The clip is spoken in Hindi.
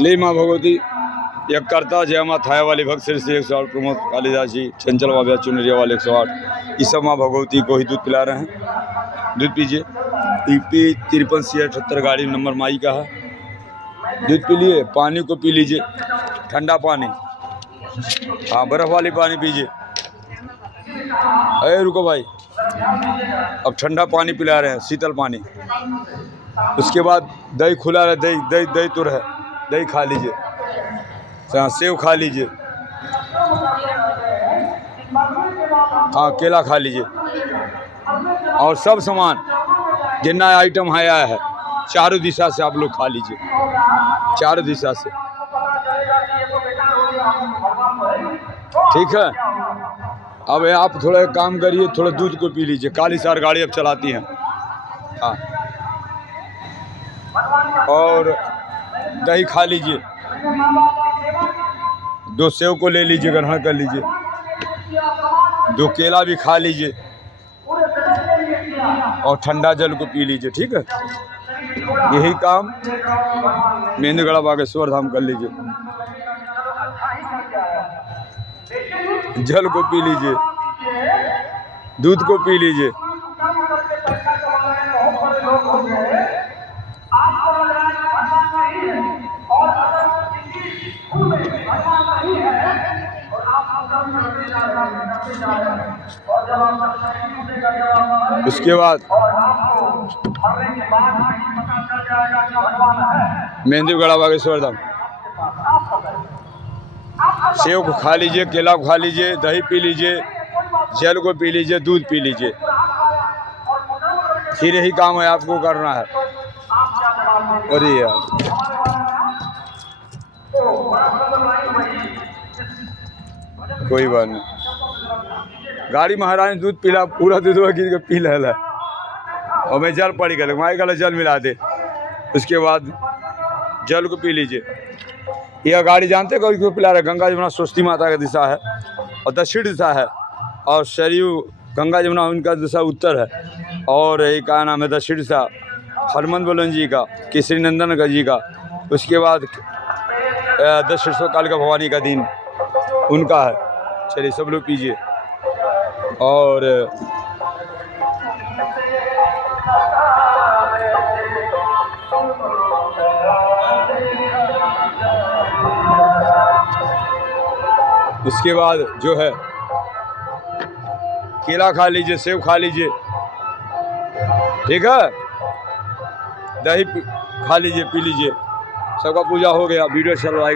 ले माँ भगवती एक करता जय माँ थाया वाली भक्त श्री श्री 108 प्रमोद कालिदास जी चंचल बाबा चुनरिया वाले 108 इस सब माँ भगवती को ही दूध पिला रहे हैं। दूध पीजिए। EP 53C78 गाड़ी नंबर माई का है। दूध पी लिए। पानी को पी लीजिए, ठंडा पानी। हाँ, बर्फ वाली पानी पीजिए। अरे रुको भाई, अब ठंडा पानी पिला रहे हैं, शीतल पानी। उसके बाद दही खुला रहे, दही दही दही तो रहे, दही खा लीजिए। सेव खा लीजिए। हाँ, केला खा लीजिए। और सब सामान जितना आइटम आया है चारों दिशा से आप लोग खा लीजिए, चारों दिशा से। ठीक है। अब आप थोड़ा एक काम करिए, थोड़ा दूध को पी लीजिए। काली सार गाड़ी अब चलाती हैं। हाँ, और दही खा लीजिए। 2 सेव को ले लीजिए, ग्रहण कर लीजिए। 2 केला भी खा लीजिए और ठंडा जल को पी लीजिए। ठीक है, यही काम मेंदुगढ़ा बागेश्वर धाम कर लीजिए। जल को पी लीजिए, दूध को पी लीजिए। उसके बाद मेंदुगढ़ा बागेश्वर धाम सेव को खा लीजिए, केला को खा लीजिए, दही पी लीजिए, जल को पी लीजिए, दूध पी लीजिए। फिर यही काम है आपको करना है। अरे यार, कोई बात नहीं। गाड़ी महाराज दूध पिला, पूरा दूध गिर के पी ले और मैं जल पड़ी गल माई गला जल मिला दे। उसके बाद जल को पी लीजिए। यह गाड़ी जानते कभी क्यों पिला रहे? गंगा जमुना सरस्वती माता का दिशा है और दक्षिण दिशा है, और सरयू गंगा जमुना उनका दिशा उत्तर है। और ये क्या नाम है, दक्षिण दिशा हनुमान बलन जी का, केसरी नंदन का जी का। उसके बाद दक्षिण काल का भवानी का दिन उनका है। चलिए सब लोग पीजिए। और उसके बाद जो है केला खा लीजिए, सेब खा लीजिए। ठीक है, दही खा लीजिए, पी लीजिए। सबका पूजा हो गया। वीडियो चल रहा है।